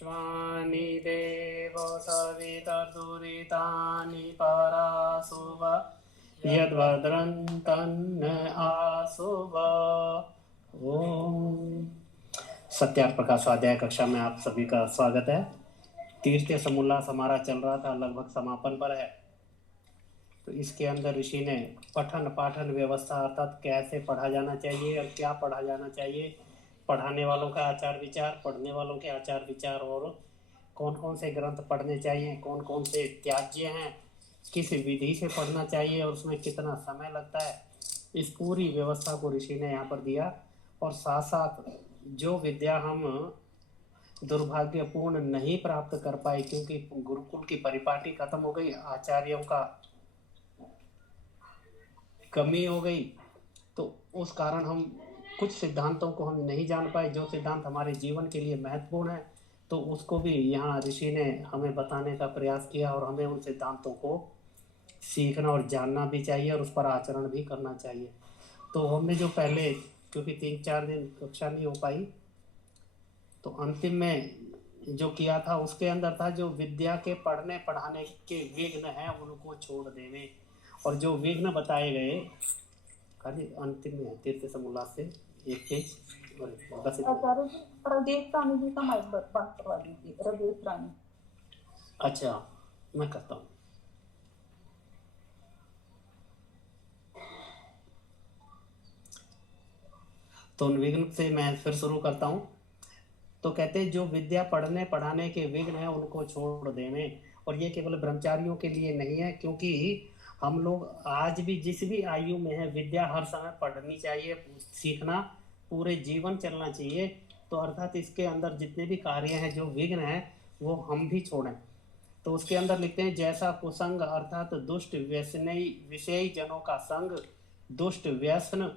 विश्वानि देवो सवितर्दुरितानि परासुव यद्भद्रं तन्न आसुव। ओम। सत्यार्थ प्रकाश स्वाध्याय कक्षा में आप सभी का स्वागत है। तीर्थ्य समोल्लास हमारा चल रहा था, लगभग समापन पर है। तो इसके अंदर ऋषि ने पठन पाठन व्यवस्था अर्थात कैसे पढ़ा जाना चाहिए और क्या पढ़ा जाना चाहिए, पढ़ाने वालों का आचार विचार, पढ़ने वालों के आचार विचार, और कौन कौन से ग्रंथ पढ़ने चाहिए, कौन कौन से त्याज्य हैं, किस विधि से पढ़ना चाहिए और उसमें कितना समय लगता है, इस पूरी व्यवस्था को ऋषि ने यहाँ पर दिया। और साथ साथ जो विद्या हम दुर्भाग्यपूर्ण नहीं प्राप्त कर पाए क्योंकि गुरुकुल की परिपाटी खत्म हो गई, आचार्यों का कमी हो गई, तो उस कारण हम कुछ सिद्धांतों को हम नहीं जान पाए जो सिद्धांत हमारे जीवन के लिए महत्वपूर्ण है। तो उसको भी यहाँ ऋषि ने हमें बताने का प्रयास किया और हमें उन सिद्धांतों को सीखना और जानना भी चाहिए और उस पर आचरण भी करना चाहिए। तो हमने जो पहले, क्योंकि 3-4 दिन कक्षा नहीं हो पाई, तो अंतिम में जो किया था उसके अंदर था जो विद्या के पढ़ने पढ़ाने के विघ्न हैं उनको छोड़ देवे। और जो विघ्न बताए गए खाली अंतिम में तीर्थ समोल्लास से एक पेज बस। रदेश रानी जी का माइक बंद करवा दीजिए। रदेश रानी। अच्छा, मैं करता हूँ। तो उन विघ्न से मैं फिर शुरू करता हूँ। तो कहते हैं जो विद्या पढ़ने पढ़ाने के विघ्न है उनको छोड़ देवे। और ये केवल ब्रह्मचारियों के लिए नहीं है, क्योंकि हम लोग आज भी जिस भी आयु में है विद्या हर समय पढ़नी चाहिए, सीखना पूरे जीवन चलना चाहिए। तो अर्थात इसके अंदर जितने भी कार्य हैं जो विघ्न हैं वो हम भी छोड़ें। तो उसके अंदर लिखते हैं जैसा कुसंग अर्थात दुष्ट व्यसनी विषयी जनों का संग, दुष्ट व्यसन,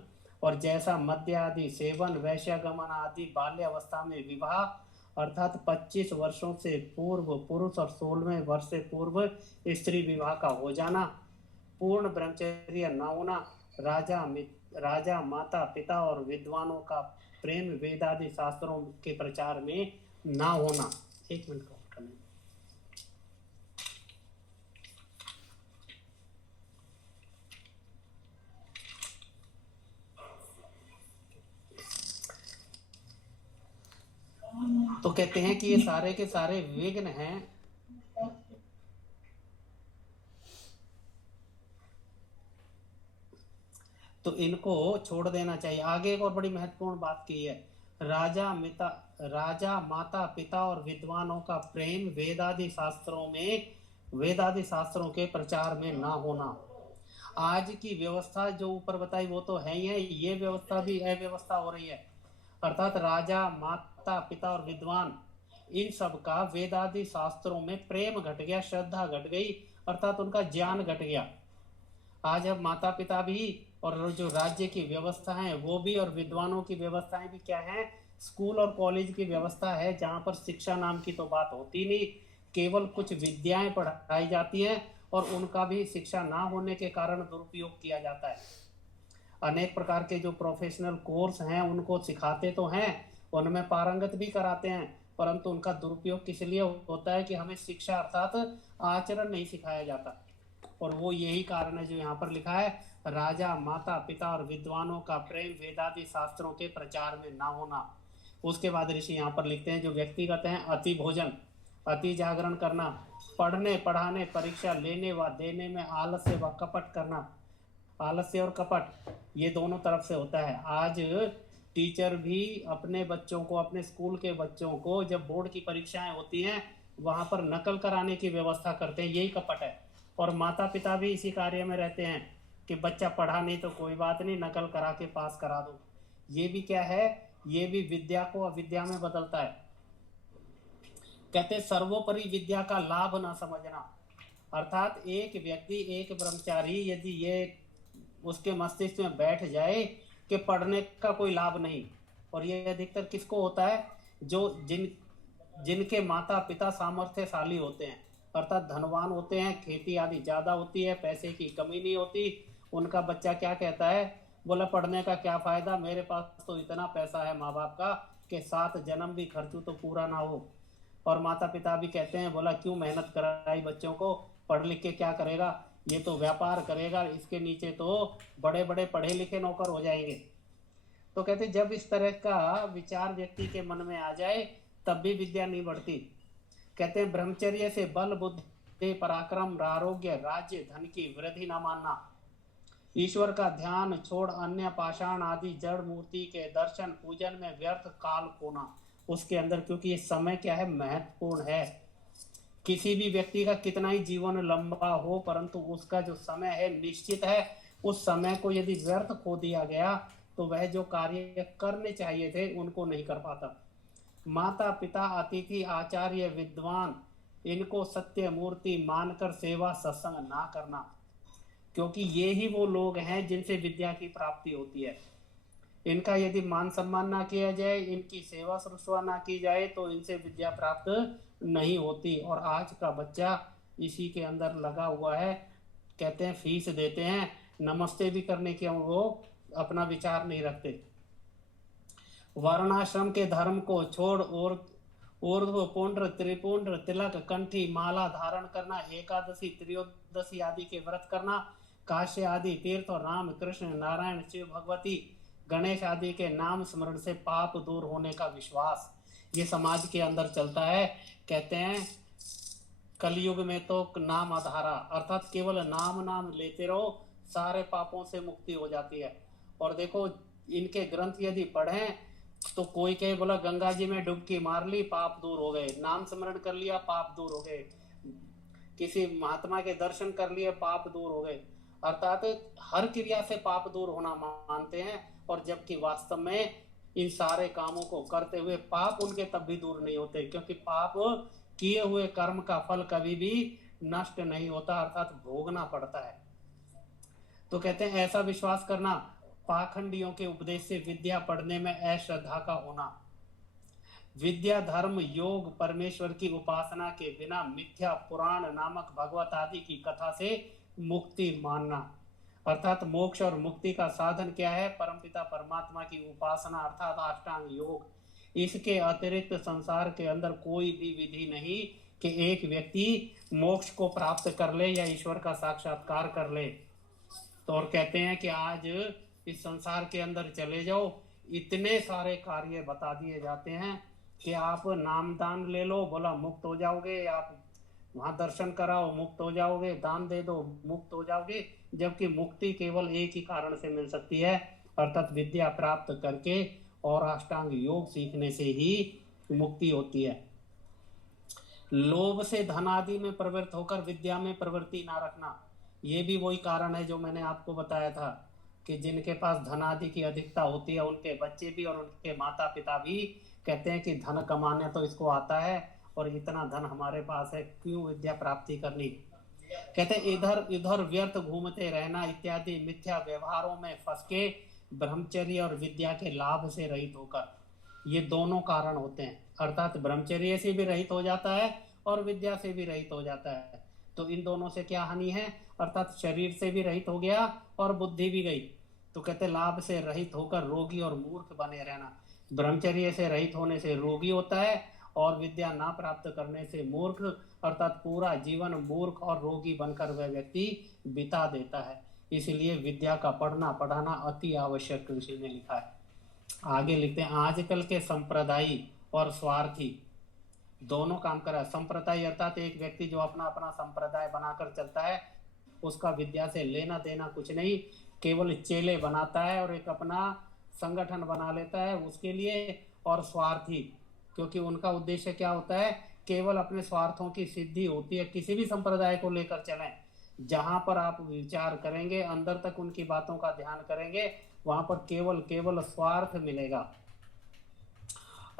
और जैसा मद्य आदि सेवन, वैश्यगमन आदि, बाल्यावस्था में विवाह अर्थात 25 वर्षों से पूर्व पुरुष और 16वें वर्ष से पूर्व स्त्री विवाह का हो जाना, पूर्ण ब्रह्मचर्य न होना, राजा माता पिता और विद्वानों का प्रेम, वेदादि शास्त्रों के प्रचार में ना होना। एक मिनट का करना। तो कहते हैं कि ये सारे के सारे विघ्न हैं, तो इनको छोड़ देना चाहिए। आगे एक और बड़ी महत्वपूर्ण बात की है, राजा माता पिता और विद्वानों का प्रेम, वेदादि शास्त्रों के प्रचार में ना होना। आज की व्यवस्था जो ऊपर बताई वो तो है ही है, ये व्यवस्था भी अव्यवस्था हो रही है। अर्थात राजा माता पिता और विद्वान इन सब का वेदादि शास्त्रों में प्रेम घट गया, श्रद्धा घट गई, अर्थात उनका ज्ञान घट गया। आज अब माता पिता भी और जो राज्य की व्यवस्था है वो भी, और विद्वानों की व्यवस्थाएं भी क्या है, स्कूल और कॉलेज की व्यवस्था है जहाँ पर शिक्षा नाम की तो बात होती नहीं, केवल कुछ विद्याएं पढ़ाई जाती हैं और उनका भी शिक्षा ना होने के कारण दुरुपयोग किया जाता है। अनेक प्रकार के जो प्रोफेशनल कोर्स हैं उनको सिखाते तो हैं, उनमें पारंगत भी कराते हैं, परंतु उनका दुरुपयोग किस लिए होता है कि हमें शिक्षा अर्थात आचरण नहीं सिखाया जाता। और वो यही कारण है जो यहाँ पर लिखा है, राजा माता पिता और विद्वानों का प्रेम, वेदादि शास्त्रों के प्रचार में ना होना। उसके बाद ऋषि यहाँ पर लिखते हैं जो व्यक्तिगत हैं, अति भोजन, अति जागरण करना, पढ़ने पढ़ाने परीक्षा लेने व देने में आलस्य व कपट करना। आलस्य और कपट ये दोनों तरफ से होता है। आज टीचर भी अपने बच्चों को, अपने स्कूल के बच्चों को जब बोर्ड की परीक्षाएं होती हैं वहां पर नकल कराने की व्यवस्था करते हैं, यही कपट है। और माता पिता भी इसी कार्य में रहते हैं कि बच्चा पढ़ा नहीं तो कोई बात नहीं, नकल करा के पास करा दो। ये भी क्या है, ये भी विद्या को अविद्या में बदलता है। कहते सर्वोपरि विद्या का लाभ ना समझना। अर्थात एक व्यक्ति, एक ब्रह्मचारी यदि ये उसके मस्तिष्क में बैठ जाए कि पढ़ने का कोई लाभ नहीं, और ये अधिकतर किसको होता है, जो जिनके माता पिता सामर्थ्यशाली होते हैं, अर्थात धनवान होते हैं, खेती आदि ज्यादा होती है, पैसे की कमी नहीं होती, उनका बच्चा क्या कहता है, बोला पढ़ने का क्या फायदा, मेरे पास तो इतना पैसा है माँ बाप का कि 7 जन्म भी खर्चू तो पूरा ना हो। और माता पिता भी कहते हैं, बोला क्यों मेहनत कराई बच्चों को, पढ़ लिख के क्या करेगा, ये तो व्यापार करेगा, इसके नीचे तो बड़े बड़े पढ़े लिखे नौकर हो जाएंगे। तो कहते जब इस तरह का विचार व्यक्ति के मन में आ जाए तब भी विद्या नहीं बढ़ती। कहते हैं ब्रह्मचर्य से बल बुद्धि पराक्रम आरोग्य राज्य धन की वृद्धि न मानना, ईश्वर का ध्यान छोड़ अन्य पाषाण आदि जड़ मूर्ति के दर्शन पूजन में व्यर्थ काल खोना उसके अंदर, क्योंकि ये समय क्या है, महत्वपूर्ण है। किसी भी व्यक्ति का कितना ही जीवन लंबा हो परंतु उसका जो समय है निश्चित है, उस समय को यदि व्यर्थ खो दिया गया तो वह जो कार्य करने चाहिए थे उनको नहीं कर पाता। माता पिता अतिथि आचार्य विद्वान इनको सत्य मूर्ति मानकर सेवा सत्संग ना करना, क्योंकि ये ही वो लोग हैं जिनसे विद्या की प्राप्ति होती है। इनका यदि मान सम्मान ना किया जाए, इनकी सेवा शुश्रूषा ना की जाए तो इनसे विद्या प्राप्त नहीं होती। और आज का बच्चा इसी के अंदर लगा हुआ है। कहते हैं फीस देते हैं, नमस्ते भी करने के वो अपना विचार नहीं रखते। वर्णाश्रम के धर्म को छोड़ और ऊर्ध्व पुंड्र त्रिपुंड्र तिलक कंठी माला धारण करना, एकादशी त्रयोदशी आदि के व्रत करना, काश्य आदि तीर्थ और राम कृष्ण नारायण शिव भगवती गणेश आदि के नाम स्मरण से पाप दूर होने का विश्वास, ये समाज के अंदर चलता है। कहते हैं कलयुग में तो नाम आधारा, अर्थात केवल नाम नाम लेते रहो, सारे पापों से मुक्ति हो जाती है। और देखो इनके ग्रंथ यदि पढ़ें तो कोई कहे बोला गंगा जी में डुबकी मार ली पाप दूर हो गए, नाम स्मरण कर लिया पाप दूर हो गए, किसी महात्मा के दर्शन कर लिए पाप दूर हो गए, अर्थात हर क्रिया से पाप दूर होना मानते हैं। और जबकि वास्तव में इन सारे कामों को करते हुए पाप उनके तब भी दूर नहीं होते, क्योंकि पाप किए हुए कर्म का फल कभी भी नष्ट नहीं होता, अर्थात भोगना पड़ता है। तो कहते हैं ऐसा विश्वास करना, पाखंडियों के उपदेश से विद्या पढ़ने में अश्रद्धा का होना, विद्या धर्म योग परमेश्वर की उपासना के बिना मिथ्या पुराण नामक भगवत आदि की कथा से मुक्ति मानना, अर्थात मोक्ष और मुक्ति का साधन क्या है, परमपिता परमात्मा की उपासना अर्थात अष्टांग योग। इसके अतिरिक्त संसार के अंदर कोई भी विधि नहीं कि एक व्यक्ति मोक्ष को प्राप्त कर ले या ईश्वर का साक्षात्कार कर ले। तो और कहते हैं कि आज इस संसार के अंदर चले जाओ, इतने सारे कार्य बता दिए जाते हैं कि आप नामदान ले लो, बोला मुक्त हो जाओगे, आप वहां दर्शन कराओ मुक्त हो जाओगे, दान दे दो मुक्त हो जाओगे, जबकि मुक्ति केवल एक ही कारण से मिल सकती है, अर्थात विद्या प्राप्त करके और अष्टांग योग सीखने से ही मुक्ति होती है। लोभ से धन आदि में प्रवृत्त होकर विद्या में प्रवृत्ति ना रखना, ये भी वही कारण है जो मैंने आपको बताया था कि जिनके पास धन आदि की अधिकता होती है उनके बच्चे भी और उनके माता पिता भी कहते हैं कि धन कमाने तो इसको आता है और इतना धन हमारे पास है, क्यों विद्या प्राप्ति करनी। कहते हैं इधर इधर व्यर्थ घूमते रहना इत्यादि मिथ्या व्यवहारों में फंस के ब्रह्मचर्य और विद्या के लाभ से रहित होकर, ये दोनों कारण होते हैं, अर्थात ब्रह्मचर्य से भी रहित हो जाता है और विद्या से भी रहित हो जाता है। तो इन दोनों से क्या हानि है, अर्थात शरीर से भी रहित हो गया और बुद्धि भी गई। तो कहते लाभ से रहित होकर रोगी और मूर्ख बने रहना, ब्रह्मचर्य से रहित होने से रोगी होता है और विद्या ना प्राप्त करने से मूर्ख, अर्थात पूरा जीवन मूर्ख और रोगी बनकर वह व्यक्ति बिता देता है। इसलिए विद्या का पढ़ना पढ़ाना अति आवश्यक ऋषि ने लिखा है। आगे लिखते हैं आजकल के संप्रदायी और स्वार्थी दोनों काम कर रहा है। संप्रदाय अर्थात एक व्यक्ति जो अपना अपना संप्रदाय बनाकर चलता है, उसका विद्या से लेना देना कुछ नहीं, केवल चेले बनाता है और एक अपना संगठन बना लेता है उसके लिए। और स्वार्थी, क्योंकि उनका उद्देश्य क्या होता है, केवल अपने स्वार्थों की सिद्धि होती है। किसी भी संप्रदाय को लेकर चलें, जहां पर आप विचार करेंगे अंदर तक उनकी बातों का ध्यान करेंगे, वहां पर केवल केवल स्वार्थ मिलेगा।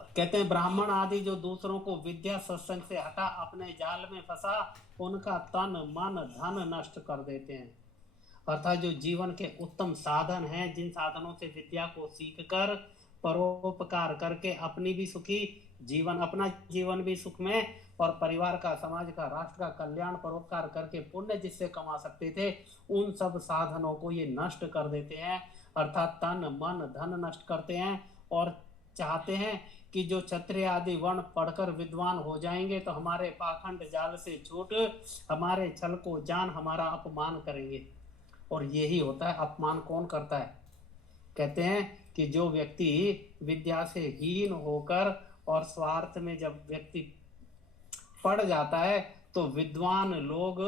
कहते हैं ब्राह्मण आदि जो दूसरों को विद्या सत्संग से हटा अपने जाल में फंसा, उनका तन मन धन नष्ट कर देते हैं। अर्थात जो जीवन के उत्तम साधन हैं, जिन साधनों से विद्या को सीखकर परोपकार करके अपनी भी सुखी जीवन, अपना जीवन भी सुख में और परिवार का समाज का राष्ट्र का कल्याण परोपकार करके पुण्य जिससे कमा सकते थे, उन सब साधनों को ये नष्ट कर देते हैं। अर्थात तन मन धन नष्ट करते हैं और चाहते हैं कि जो क्षत्रिय आदि वर्ण पढ़कर विद्वान हो जाएंगे तो हमारे पाखंड जाल से छूट हमारे छल को जान हमारा अपमान करेंगे। और यही होता है, अपमान कौन करता है? कहते हैं कि जो व्यक्ति विद्या से हीन होकर और स्वार्थ में जब व्यक्ति पढ़ जाता है तो विद्वान लोग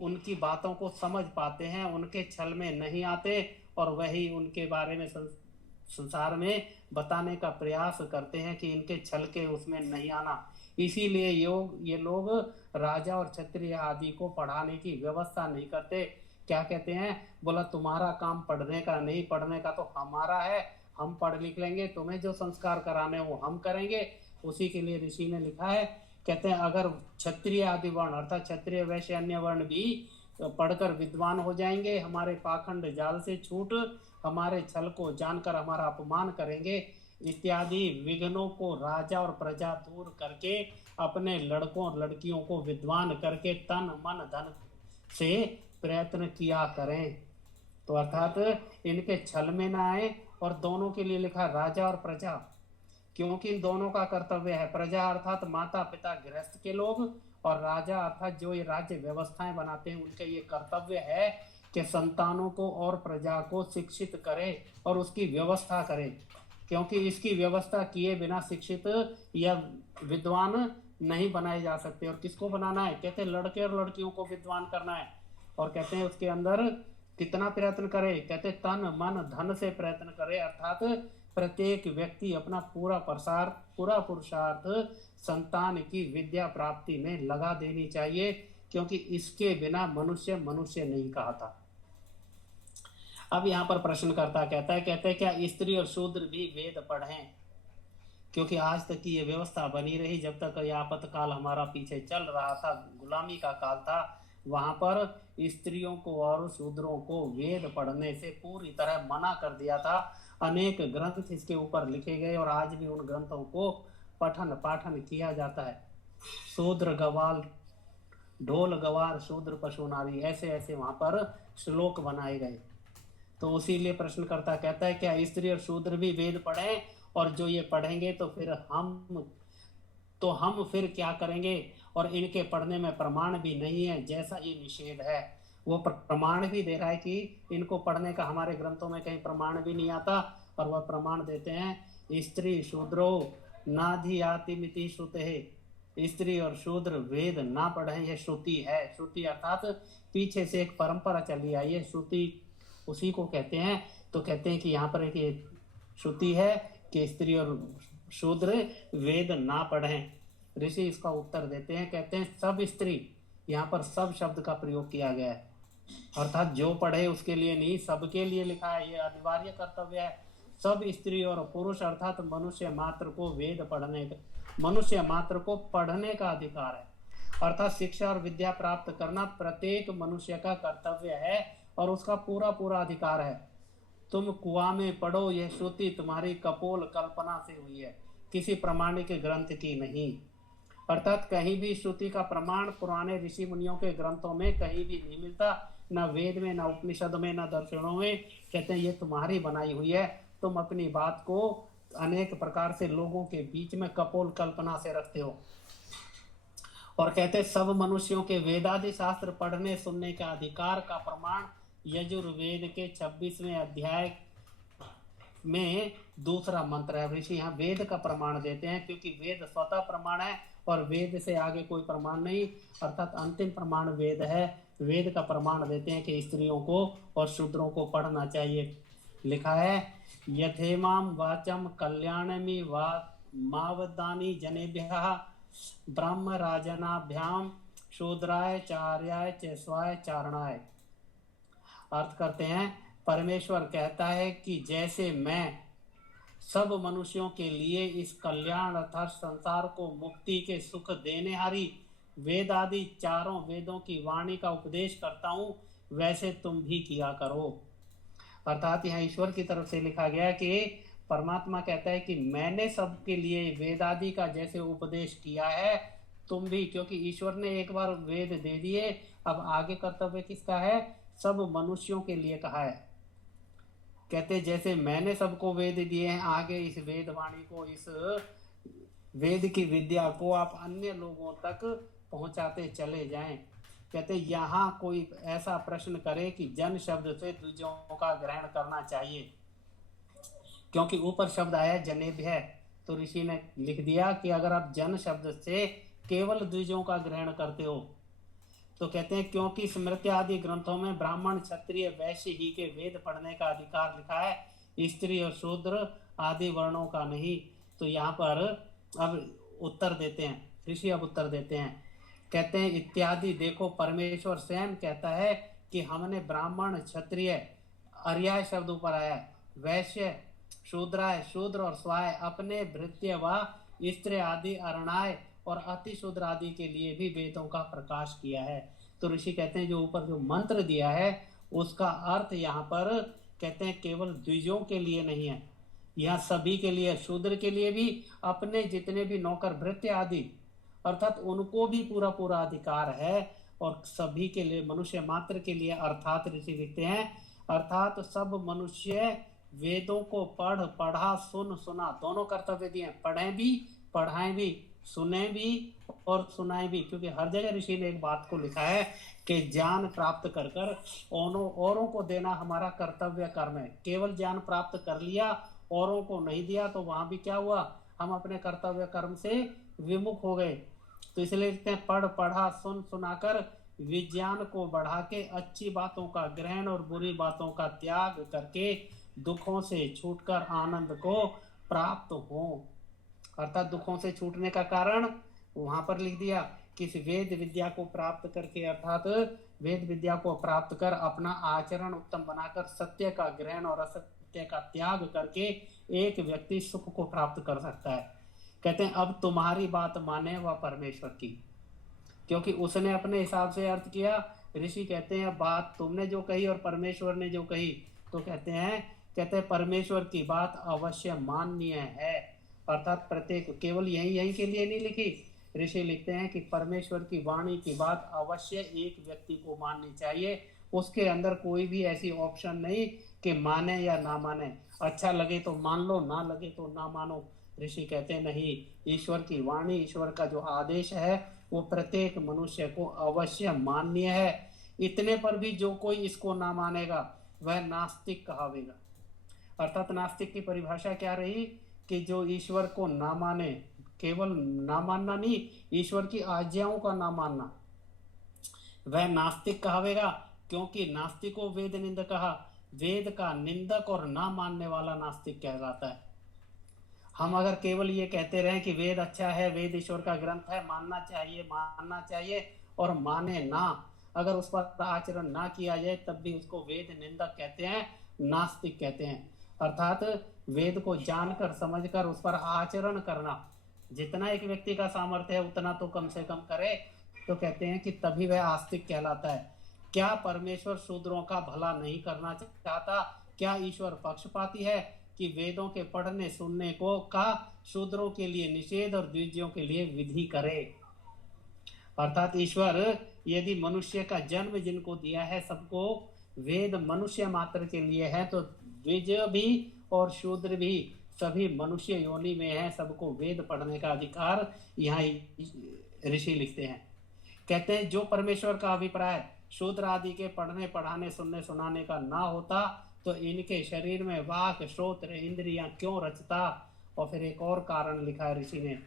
उनकी बातों को समझ पाते हैं, उनके छल में नहीं आते और वही उनके बारे में संसार में बताने का प्रयास करते हैं कि इनके छल के उसमें नहीं आना। इसीलिए ये लोग राजा और क्षत्रिय आदि को पढ़ाने की व्यवस्था नहीं करते। क्या कहते हैं? बोला तुम्हारा काम पढ़ने का नहीं, पढ़ने का तो हमारा है, हम पढ़ लिख लेंगे, तुम्हें जो संस्कार कराने वो हम करेंगे। उसी के लिए ऋषि ने लिखा है, कहते हैं अगर क्षत्रिय आदि वर्ण अर्थात क्षत्रिय वैश्य अन्य वर्ण भी पढ़कर विद्वान हो जाएंगे, हमारे पाखंड जाल से छूट हमारे छल को जानकर हमारा अपमान करेंगे इत्यादि विघ्नों को राजा और प्रजा दूर करके अपने लड़कों और लड़कियों को विद्वान करके तन मन धन से प्रयत्न किया करें। तो अर्थात इनके छल में ना आए। और दोनों के लिए लिखा राजा और प्रजा, क्योंकि इन दोनों का कर्तव्य है। प्रजा अर्थात माता पिता गृहस्थ के लोग, और राजा अर्थात जो ये राज्य व्यवस्थाएं बनाते हैं उनका ये कर्तव्य है कि संतानों को और प्रजा को शिक्षित करे और उसकी व्यवस्था करे, क्योंकि इसकी व्यवस्था किए बिना शिक्षित या विद्वान नहीं बनाए जा सकते। और किसको बनाना है? कहते हैं लड़के और लड़कियों को विद्वान करना है। और कहते हैं उसके अंदर कितना प्रयत्न करे? कहते तन मन धन से प्रयत्न करे, अर्थात प्रत्येक व्यक्ति अपना पूरा पुरुषार्थ संतान की विद्या प्राप्ति में लगा देनी चाहिए, क्योंकि इसके बिना मनुष्य नहीं कहा था। अब यहाँ पर प्रश्नकर्ता कहते हैं क्या स्त्री और शूद्र भी वेद पढ़ें? क्योंकि आज तक की ये व्यवस्था बनी रही, जब तक यह आपातकाल हमारा पीछे चल रहा था, गुलामी का काल था, वहां पर स्त्रियों को और शूद्रों को वेद पढ़ने से पूरी तरह मना कर दिया था। अनेक ग्रंथ इसके ऊपर लिखे गए और आज भी उन ग्रंथों को पठन पाठन किया जाता है। शूद्र गवाल ढोल गवार शूद्र पशु नारी, ऐसे ऐसे वहां पर श्लोक बनाए गए। तो उसीलिए प्रश्नकर्ता कहता है क्या स्त्री और शूद्र भी वेद पढ़ें? और जो ये पढ़ेंगे तो हम फिर क्या करेंगे? और इनके पढ़ने में प्रमाण भी नहीं है, जैसा ये निषेध है वो प्रमाण भी दे रहा है कि इनको पढ़ने का हमारे ग्रंथों में कहीं प्रमाण भी नहीं आता। और वह प्रमाण देते हैं स्त्री शूद्रो नाधियातिमिति श्रुते, स्त्री और शूद्र वेद ना पढ़ें, यह श्रुति है। श्रुति अर्थात पीछे से एक परंपरा चली आई है, श्रुति उसी को कहते हैं। तो कहते हैं कि यहाँ पर एक श्रुति है कि स्त्री और शूद्र वेद ना पढ़ें। ऋषि इसका उत्तर देते हैं, कहते हैं सब स्त्री, यहाँ पर सब शब्द का प्रयोग किया गया है, अर्थात जो पढ़े उसके लिए नहीं, सबके लिए लिखा है, ये अनिवार्य कर्तव्य है। सब स्त्री और पुरुष अर्थात मनुष्य मात्र को पढ़ने का अधिकार है, अर्थात शिक्षा और विद्या प्राप्त करना प्रत्येक मनुष्य का कर्तव्य है और उसका पूरा अधिकार है। तुम कुआं में पढ़ो, यह श्रुति तुम्हारी कपोल कल्पना से हुई है, किसी प्रमाणिक ग्रंथ की नहीं। अर्थात कहीं भी श्रुति का प्रमाण पुराने ऋषि मुनियों के ग्रंथों में कहीं भी नहीं मिलता, न वेद में, न उपनिषद में, न दर्शनों में। कहते हैं ये तुम्हारी बनाई हुई है, तुम अपनी बात को अनेक प्रकार से लोगों के बीच में कपोल कल्पना से रखते हो। और कहते हैं सब मनुष्यों के वेदादि शास्त्र पढ़ने सुनने का अधिकार का प्रमाण यजुर्वेद के 26वें अध्याय में दूसरा मंत्र है। ऋषि यहाँ वेद का प्रमाण देते हैं, क्योंकि वेद स्वतः प्रमाण है और वेद से आगे कोई प्रमाण नहीं, अर्थात अंतिम प्रमाण वेद है। वेद का प्रमाण देते हैं कि स्त्रियों को और शूद्रों को पढ़ना चाहिए। लिखा है यथेमाम वाचम कल्याणमी वा मावदानी जनेभ्यः ब्रह्म राजनाभ्याम शूद्राय चार्याय चेस्वाय चारणाय। अर्थ करते हैं परमेश्वर कहता है कि जैसे मैं सब मनुष्यों के लिए इस कल्याण अर्थात संसार को मुक्ति के सुख देने हारी वेद आदि चारों वेदों की वाणी का उपदेश करता हूँ, वैसे तुम भी किया करो। अर्थात यहाँ ईश्वर की तरफ से लिखा गया कि परमात्मा कहता है कि मैंने सबके लिए वेद आदि का जैसे उपदेश किया है, तुम भी, क्योंकि ईश्वर ने एक बार वेद दे दिए, अब आगे कर्तव्य किसका है? सब मनुष्यों के लिए कहा है। कहते जैसे मैंने सबको वेद दिए हैं, आगे इस वेद वाणी को, इस वेद की विद्या को आप अन्य लोगों तक पहुंचाते चले जाएं। कहते यहाँ कोई ऐसा प्रश्न करे कि जन शब्द से द्विजों का ग्रहण करना चाहिए, क्योंकि ऊपर शब्द आया जनेभ्य, तो ऋषि ने लिख दिया कि अगर आप जन शब्द से केवल द्विजों का ग्रहण करते हो, तो कहते हैं क्योंकि स्मृति आदि ग्रंथों में ब्राह्मण क्षत्रिय वैश्य ही के वेद पढ़ने का अधिकार लिखा है, स्त्री और शूद्र आदि वर्णों का नहीं। तो यहाँ पर अब उत्तर देते हैं ऋषि, अब उत्तर देते हैं, कहते हैं इत्यादि देखो परमेश्वर स्वयं कहता है कि हमने ब्राह्मण क्षत्रिय, अर्याय शब्द ऊपर आया, वैश्य शूद्राय, शूद्र और स्वाय अपने भृत्य व स्त्री आदि अरणाय और अति शूद्र आदि के लिए भी वेदों का प्रकाश किया है। तो ऋषि कहते हैं जो ऊपर जो मंत्र दिया है उसका अर्थ यहाँ पर कहते हैं केवल द्विजों के लिए नहीं है, यहाँ सभी के लिए, शूद्र के लिए भी, अपने जितने भी नौकर भृत्य आदि अर्थात उनको भी पूरा पूरा अधिकार है, और सभी के लिए, मनुष्य मात्र के लिए, अर्थात ऋषि लिखते हैं अर्थात सब मनुष्य वेदों को पढ़, पढ़ा, सुन, सुना, दोनों कर्तव्य दिए, पढ़ें भी, पढ़ाएं भी, सुने भी और सुनाए भी। क्योंकि हर जगह ऋषि ने एक बात को लिखा है कि ज्ञान प्राप्त कर कर औरों को देना हमारा कर्तव्य कर्म है। केवल ज्ञान प्राप्त कर लिया, औरों को नहीं दिया, तो वहां भी क्या हुआ, हम अपने कर्तव्य कर्म से विमुख हो गए। तो इसलिए लिखते हैं पढ़, पढ़ा, सुन, सुनाकर विज्ञान को बढ़ा के अच्छी बातों का ग्रहण और बुरी बातों का त्याग करके दुखों से छूटकर आनंद को प्राप्त हो। अर्थात दुखों से छूटने का कारण वहां पर लिख दिया कि इस वेद विद्या को प्राप्त करके, अर्थात वेद विद्या को प्राप्त कर अपना आचरण उत्तम बनाकर सत्य का ग्रहण और असत्य का त्याग करके एक व्यक्ति सुख को प्राप्त कर सकता है। कहते हैं अब तुम्हारी बात माने वह परमेश्वर की, क्योंकि उसने अपने हिसाब से अर्थ किया। ऋषि कहते हैं बात तुमने जो कही और परमेश्वर ने जो कही, तो कहते हैं परमेश्वर की बात अवश्य माननीय है। अर्थात प्रत्येक, केवल यही के लिए नहीं लिखी, ऋषि लिखते हैं कि परमेश्वर की वाणी की बात अवश्य एक व्यक्ति को माननी चाहिए। उसके अंदर कोई भी ऐसी ऑप्शन नहीं कि माने या ना माने, अच्छा लगे तो मान लो, ना लगे तो ना मानो। ऋषि कहते हैं नहीं, ईश्वर की वाणी, ईश्वर का जो आदेश है वो प्रत्येक मनुष्य को अवश्य मान्य है। इतने पर भी जो कोई इसको ना मानेगा वह नास्तिक कहावेगा। अर्थात नास्तिक की परिभाषा क्या रही कि जो ईश्वर को ना माने, केवल ना मानना नहीं, ईश्वर की आज्ञाओं का ना मानना, वह नास्तिक कहावेगा। क्योंकि नास्तिको वेद निंदक कहा, वेद का निंदक और ना मानने वाला नास्तिक कहलाता है। हम अगर केवल ये कहते रहें कि वेद अच्छा है, वेद ईश्वर का ग्रंथ है, मानना चाहिए और माने ना, अगर उस पर आचरण ना किया जाए तब भी उसको वेद निंदक कहते हैं, नास्तिक कहते हैं। अर्थात वेद को जानकर समझकर उस पर आचरण करना, जितना एक व्यक्ति का सामर्थ्य है उतना तो कम से कम करे, तो कहते हैं कि तभी वह आस्तिक कहलाता है। क्या परमेश्वर शूद्रों का भला नहीं करना चाहता? क्या ईश्वर पक्षपाती है कि वेदों के पढ़ने सुनने को का शूद्रों के लिए निषेध और द्विजों के लिए विधि करे? अर्थात ईश्वर यदि मनुष्य का जन्म जिनको दिया है सबको, वेद मनुष्य मात्र के लिए है, तो द्विज भी और शूद्र भी सभी मनुष्य योनि में है, सबको वेद पढ़ने का अधिकार यहाँ ऋषि लिखते हैं। कहते हैं जो परमेश्वर का अभिप्राय शूद्र आदि के पढ़ने पढ़ाने सुनने सुनाने का ना होता तो इनके शरीर में वाक श्रोत्र इंद्रियां क्यों रचता। और फिर एक और कारण लिखा है ऋषि ने।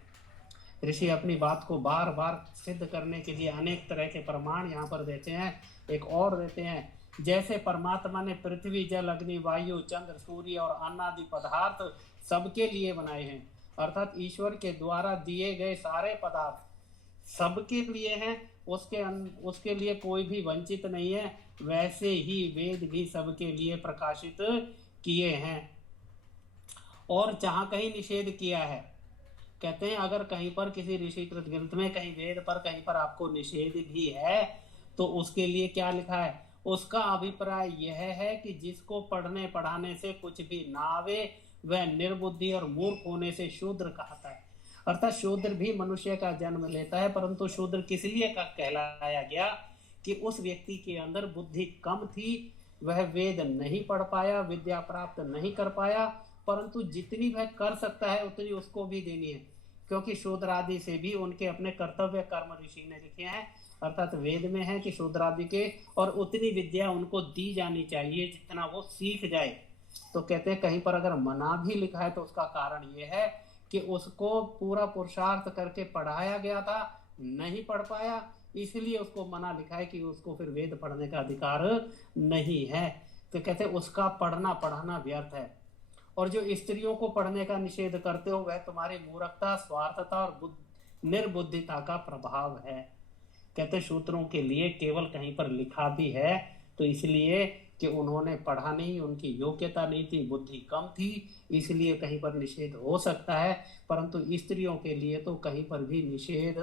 ऋषि अपनी बात को बार बार सिद्ध करने के लिए अनेक तरह के प्रमाण यहाँ पर देते हैं। एक और देते हैं, जैसे परमात्मा ने पृथ्वी जल अग्नि वायु चंद्र सूर्य और अन्नादि पदार्थ सबके लिए बनाए हैं, अर्थात ईश्वर के द्वारा दिए गए सारे पदार्थ सबके लिए हैं, उसके लिए कोई भी वंचित नहीं है, वैसे ही वेद भी सबके लिए प्रकाशित किए हैं। और जहां कहीं निषेध किया है, कहते हैं अगर कहीं पर किसी ऋषिकृत ग्रंथ में कहीं वेद पर कहीं पर आपको निषेध भी है तो उसके लिए क्या लिखा है, उसका अभिप्राय यह है कि जिसको पढ़ने पढ़ाने से कुछ भी ना आवे वह निर्बुद्धि और मूर्ख होने से शूद्र कहता है। अर्थात शूद्र भी मनुष्य का जन्म लेता है, परंतु शूद्र किस लिए का कहलाया गया कि उस व्यक्ति के अंदर बुद्धि कम थी, वह वेद नहीं पढ़ पाया, विद्या प्राप्त नहीं कर पाया, परंतु जितनी वह कर सकता है उतनी उसको भी देनी है, क्योंकि शूद्र आदि से भी उनके अपने कर्तव्य कर्म ऋषि ने लिखे हैं, अर्थात वेद में है कि शूद्र आदि के, और उतनी विद्या उनको दी जानी चाहिए जितना वो सीख जाए। तो कहते हैं कहीं पर अगर मना भी लिखा है तो उसका कारण ये है कि उसको पूरा पुरुषार्थ करके पढ़ाया गया था, नहीं पढ़ पाया, इसलिए उसको मना लिखा है कि उसको फिर वेद पढ़ने का अधिकार नहीं है। तो कहते हैं उसका पढ़ना पढ़ाना व्यर्थ है। और जो स्त्रियों को पढ़ने का निषेध करते हो वह तुम्हारी मूर्खता, स्वार्थता और निर्बुद्धिता का प्रभाव है। कहते शूद्रों के लिए केवल कहीं पर लिखा भी है तो इसलिए कि उन्होंने पढ़ा नहीं, उनकी योग्यता नहीं थी, बुद्धि कम थी, इसलिए कहीं पर निषेध हो सकता है, परंतु स्त्रियों के लिए तो कहीं पर भी निषेध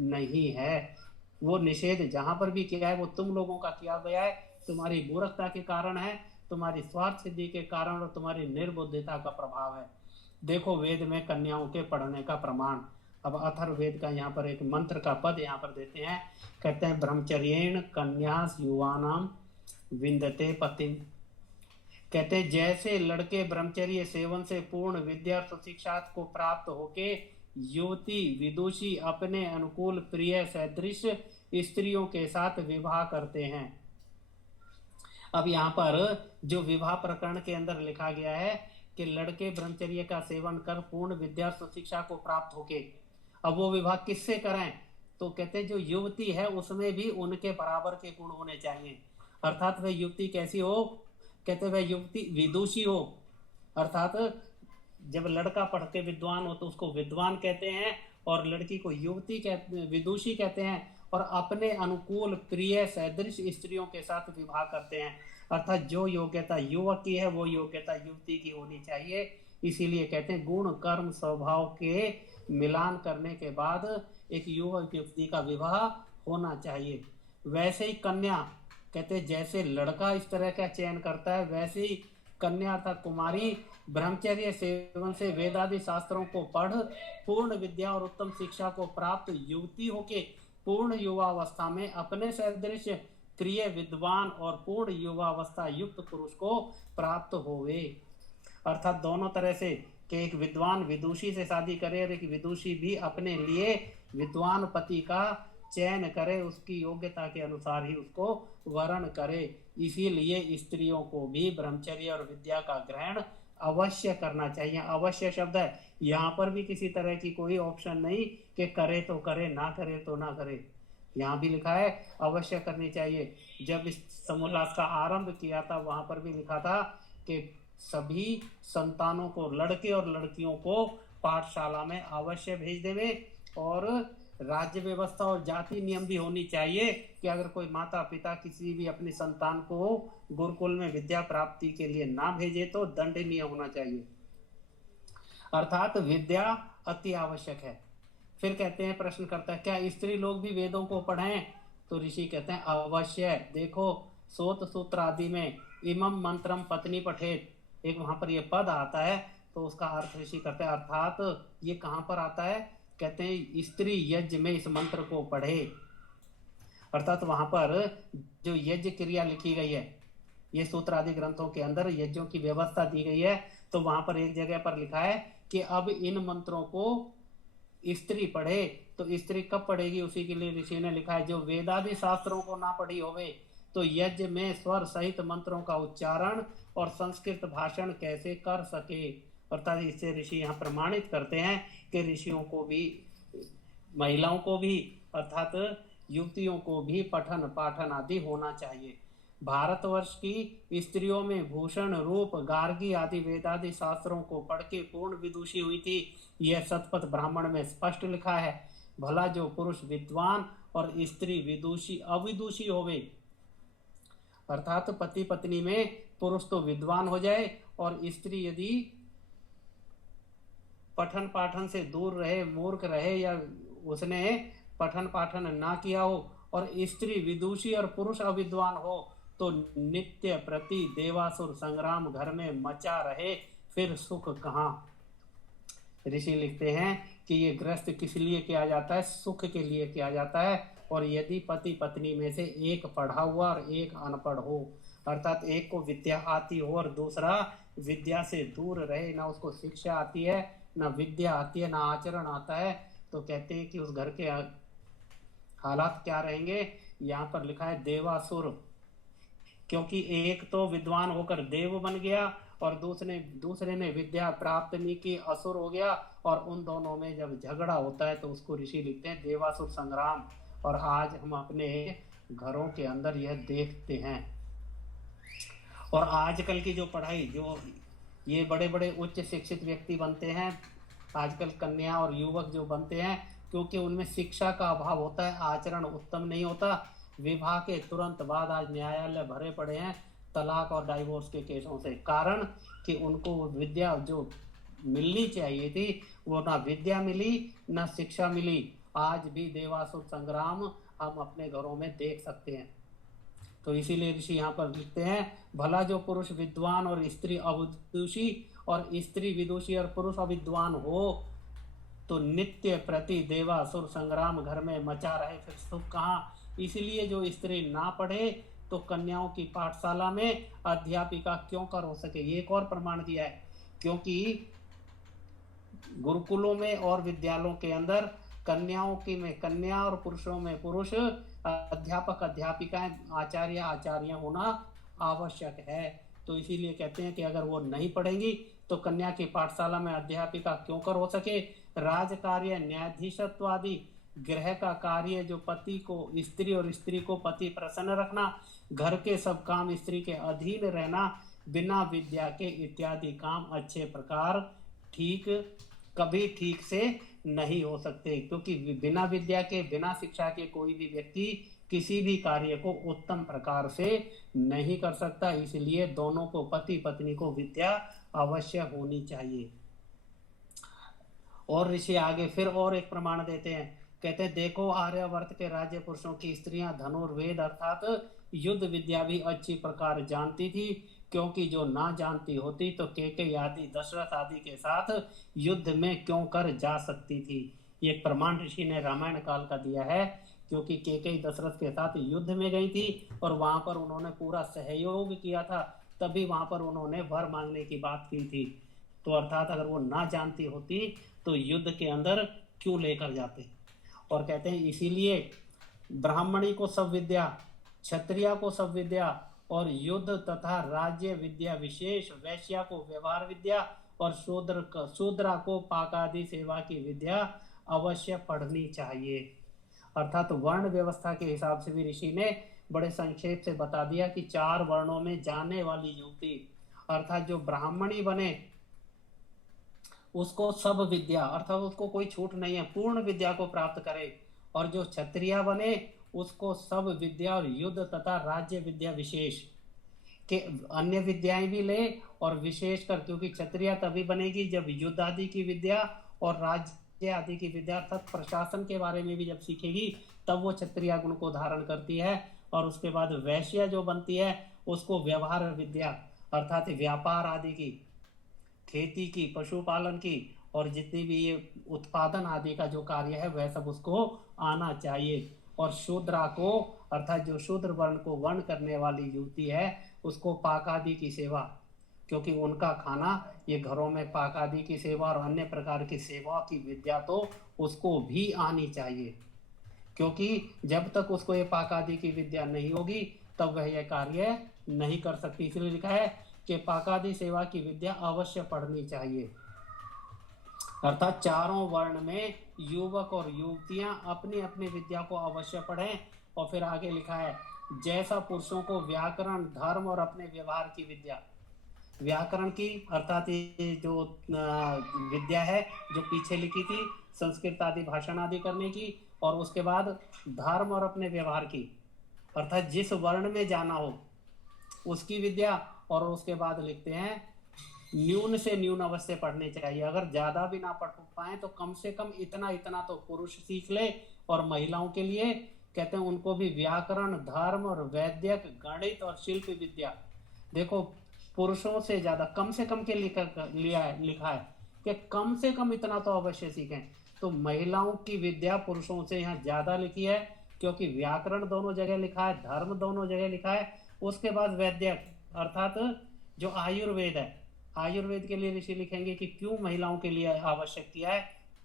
नहीं है। वो निषेध जहां पर भी किया है वो तुम लोगों का किया गया है, तुम्हारी मूर्खता के कारण है, तुम्हारी स्वार्थ सिद्धि के कारण और तुम्हारी निर्बुद्धिता का प्रभाव है। देखो वेद में कन्याओं के पढ़ने का प्रमाण। अब अथर्ववेद का यहाँ पर एक मंत्र का पद यहाँ पर देते हैं, कहते हैं ब्रह्मचर्येण कन्यास युवानाम विंदते पतिम। कहते हैं जैसे लड़के ब्रह्मचर्य सेवन से पूर्ण विद्या और शिक्षा को प्राप्त होके युवती विदुषी अपने अनुकूल प्रिय सदृश स्त्रियों के साथ विवाह करते हैं। अब यहाँ पर जो विवाह प्रकरण के अंदर लिखा गया है कि लड़के ब्रह्मचर्य का सेवन कर पूर्ण विद्या और शिक्षा को प्राप्त होके, अब वो विवाह किससे करें? तो कहते हैं जो युवती है उसमें भी उनके बराबर के गुण होने चाहिए, अर्थात वह युवती कैसी हो? कहते वह युवती विदुषी हो, अर्थात जब लड़का पढ़ के विद्वान हो तो उसको विद्वान कहते हैं, और लड़की को युवती कहते, विदुषी कहते हैं, और अपने अनुकूल प्रिय सदृश स्त्रियों के साथ विवाह करते हैं, अर्थात जो योग्यता युवक की है वो योग्यता युवती की होनी चाहिए। इसीलिए कहते हैं गुण कर्म स्वभाव के मिलान करने के बाद एक युवक युवती का विवाह होना चाहिए। वैसे ही कन्या, कहते हैं जैसे लड़का इस तरह का चयन करता है वैसे ही कन्या अर्थात कुमारी ब्रह्मचर्य सेवन से वेदादि शास्त्रों को पढ़ पूर्ण विद्या और उत्तम शिक्षा को प्राप्त युवती होके पूर्ण युवावस्था में अपने सदृश प्रिय विद्वान और पूर्ण युवावस्था युक्त पुरुष को प्राप्त होवे। अर्थात दोनों तरह से कि एक विद्वान विदुषी से शादी करे और एक विदुषी भी अपने लिए विद्वान पति का चयन करे, उसकी योग्यता के अनुसार ही उसको वर्ण करे। इसीलिए स्त्रियों को भी ब्रह्मचर्य और विद्या का ग्रहण अवश्य करना चाहिए। अवश्य शब्द है, यहाँ पर भी किसी तरह की कोई ऑप्शन नहीं कि करे तो करे, ना करे तो ना करे, यहाँ भी लिखा है अवश्य करनी चाहिए। जब इस समोल्लास का आरंभ किया था वहां पर भी लिखा था कि सभी संतानों को, लड़के और लड़कियों को पाठशाला में अवश्य भेज देवे, और राज्य व्यवस्था और जाति नियम भी होनी चाहिए कि अगर कोई माता पिता किसी भी अपनी संतान को गुरुकुल में विद्या प्राप्ति के लिए ना भेजे तो दंडनीय होना चाहिए, अर्थात विद्या अति आवश्यक है। फिर कहते हैं, प्रश्न करता है क्या स्त्री लोग भी वेदों को पढ़ें? तो ऋषि कहते हैं अवश्य। देखो सोत सूत्र आदि में इमम मंत्रम पत्नी पठेत, एक वहां पर ये पद आता है तो उसका अर्थ ऋषि करते हैं, अर्थात ये कहाँ पर आता है? कहते हैं स्त्री यज्ञ में इस मंत्र को पढ़े, अर्थात वहां पर जो यज्ञ क्रिया लिखी गई है, ये सूत्र आदि ग्रंथों के अंदर यज्ञों की व्यवस्था दी गई है, तो वहां पर एक जगह पर लिखा है कि अब इन मंत्रों को स्त्री पढ़े। तो स्त्री कब पढ़ेगी? उसी के लिए ऋषि ने लिखा है जो वेदादि शास्त्रों को ना पढ़ी होवे तो यज्ञ में स्वर सहित मंत्रों का उच्चारण और संस्कृत भाषण कैसे कर सके। अर्थात इससे ऋषि यहाँ प्रमाणित करते हैं कि ऋषियों को भी, महिलाओं को भी, अर्थात युवतियों को भी पठन पाठन आदि होना चाहिए। भारतवर्ष की स्त्रियों में भूषण रूप गार्गी आदि वेदादि शास्त्रों को पढ़ के पूर्ण विदुषी हुई थी, यह शतपथ ब्राह्मण में स्पष्ट लिखा है। भला जो पुरुष विद्वान और स्त्री विदुषी अविदुषी होवे, अर्थात पति पत्नी में पुरुष तो विद्वान हो जाए और स्त्री यदि पठन पाठन से दूर रहे, मूर्ख रहे, या उसने पठन पाठन ना किया हो, और स्त्री विदुषी और पुरुष अविद्वान हो तो नित्य प्रति देवासुर संग्राम घर में मचा रहे, फिर सुख कहाँ। ऋषि लिखते हैं कि ये ग्रस्त किस लिए किया जाता है? सुख के लिए किया जाता है। और यदि पति पत्नी में से एक पढ़ा हुआ और एक अनपढ़ हो, अर्थात एक को विद्या आती हो और दूसरा विद्या से दूर रहे, ना उसको शिक्षा आती है, ना विद्या आती है, ना आचरण आता है, तो कहते हैं कि उस घर के हालात क्या रहेंगे। यहाँ पर लिखा है देवासुर, क्योंकि एक तो विद्वान होकर देव बन गया और दूसरे दूसरे ने विद्या प्राप्त नहीं की, असुर हो गया। और उन दोनों में जब झगड़ा होता है तो उसको ऋषि लिखते हैं देवासुर संग्राम। और आज हम अपने घरों के अंदर यह देखते हैं। और आजकल की जो पढ़ाई, जो ये बड़े बड़े उच्च शिक्षित व्यक्ति बनते हैं, आजकल कन्या और युवक जो बनते हैं, क्योंकि उनमें शिक्षा का अभाव होता है, आचरण उत्तम नहीं होता। विवाह के तुरंत बाद आज न्यायालय भरे पड़े हैं तलाक और डाइवोर्स के केसों से। कारण कि उनको विद्या जो मिलनी चाहिए थी वो ना विद्या मिली ना शिक्षा मिली। आज भी देवासुर संग्राम हम अपने घरों में देख सकते हैं। तो इसीलिए ऋषि यहाँ पर लिखते हैं भला जो पुरुष विद्वान और स्त्री अविदुषी, और स्त्री विदुषी और पुरुष अविद्वान हो तो नित्य प्रति देवासुर संग्राम घर में मचा रहे, फिर सुख कहाँ। इसलिए जो स्त्री ना पढ़े तो कन्याओं की पाठशाला में अध्यापिका क्यों कर हो सके। ये एक और प्रमाण दिया है, क्योंकि गुरुकुलों में और विद्यालयों के अंदर कन्याओं की में कन्या और पुरुषों में पुरुष, अध्यापक अध्यापिकाएं, आचार्य आचार्य होना आवश्यक है। तो इसीलिए कहते हैं कि अगर वो नहीं पढ़ेंगी तो कन्या की पाठशाला में अध्यापिका क्यों कर हो सके। राज कार्य, न्यायाधीशत्व आदि गृह का कार्य जो पति को स्त्री और स्त्री को पति प्रसन्न रखना, घर के सब काम स्त्री के अधीन रहना, बिना विद्या के इत्यादि काम अच्छे प्रकार कभी ठीक से नहीं हो सकते। क्योंकि बिना विद्या के, बिना शिक्षा के कोई भी व्यक्ति किसी भी कार्य को उत्तम प्रकार से नहीं कर सकता। इसलिए दोनों को, पति पत्नी को विद्या अवश्य होनी चाहिए। और ऋषि आगे फिर और एक प्रमाण देते हैं, कहते हैं देखो आर्यावर्त के राज्य पुरुषों की स्त्रियां धनुर्वेद अर्थात युद्ध विद्या भी अच्छी प्रकार जानती थी, क्योंकि जो ना जानती होती तो केकई आदि दशरथ आदि के साथ युद्ध में क्यों कर जा सकती थी। ये प्रमाण ऋषि ने रामायण काल का दिया है, क्योंकि केकई दशरथ के साथ युद्ध में गई थी और वहां पर उन्होंने पूरा सहयोग किया था, तभी वहां पर उन्होंने वर मांगने की बात की थी। तो अर्थात अगर वो ना जानती होती तो युद्ध के अंदर क्यों लेकर जाते। और कहते हैं इसीलिए ब्राह्मणी को सब विद्या, क्षत्रिय को सब विद्या और युद्ध तथा राज्य विद्या विशेष, वैश्या को व्यवहार विद्या और शूद्रा को पाकादि सेवा की विद्या अवश्य पढ़नी चाहिए। अर्थात वर्ण व्यवस्था के हिसाब से भी ऋषि ने बड़े संक्षेप से बता दिया कि 4 वर्णों में जाने वाली युवती, अर्थात जो ब्राह्मणी बने उसको सब विद्या, अर्थात उसको कोई छूट नहीं है, पूर्ण विद्या को प्राप्त करे। और जो क्षत्रिय बने उसको सब विद्या और युद्ध तथा राज्य विद्या विशेष के अन्य विद्याएं भी ले, और विशेषकर क्योंकि क्षत्रिय तभी बनेगी जब युद्ध आदि की विद्या और राज्य आदि की विद्या अर्थात प्रशासन के बारे में भी जब सीखेगी तब वो क्षत्रिय गुण को धारण करती है। और उसके बाद वैश्य जो बनती है उसको व्यवहार विद्या अर्थात व्यापार आदि की, खेती की, पशुपालन की और जितनी भी ये उत्पादन आदि का जो कार्य है वह सब उसको आना चाहिए। और शूद्रा को अर्थात जो शूद्र वर्ण को वर्ण करने वाली युवती है उसको पाक आदि की सेवा, क्योंकि उनका खाना, ये घरों में पाक आदि की सेवा और अन्य प्रकार की सेवा की विद्या तो उसको भी आनी चाहिए, क्योंकि जब तक उसको ये पाक आदि की विद्या नहीं होगी तब वह यह कार्य नहीं कर सकती। इसलिए लिखा है कि पाकादि सेवा की विद्या अवश्य पढ़नी चाहिए। अर्थात चारों वर्ण में युवक और युवतियां अपनी अपनी विद्या को अवश्य पढ़ें। और फिर आगे लिखा है जैसा पुरुषों को व्याकरण, धर्म और अपने व्यवहार की विद्या, व्याकरण की अर्थात ये जो विद्या है जो पीछे लिखी थी संस्कृत आदि भाषण आदि करने की, और उसके बाद धर्म और अपने व्यवहार की अर्थात जिस वर्ण में जाना हो उसकी विद्या। और उसके बाद लिखते हैं न्यून से न्यून अवश्य पढ़ने चाहिए, अगर ज्यादा भी ना पढ़ पाए तो कम से कम इतना इतना तो पुरुष सीख ले। और महिलाओं के लिए कहते हैं उनको भी व्याकरण, धर्म और वैद्यक, गणित और शिल्प विद्या। देखो पुरुषों से ज्यादा कम से कम के लिखा है कि कम से कम इतना तो अवश्य सीखें। तो महिलाओं की विद्या पुरुषों से यहाँ ज्यादा लिखी है, क्योंकि व्याकरण दोनों जगह लिखा है, धर्म दोनों जगह लिखा है, उसके बाद वैद्यक अर्थात जो आयुर्वेद है, आयुर्वेद के लिए ऋषि लिखेंगे कि क्यों महिलाओं के लिए आवश्यक किया है,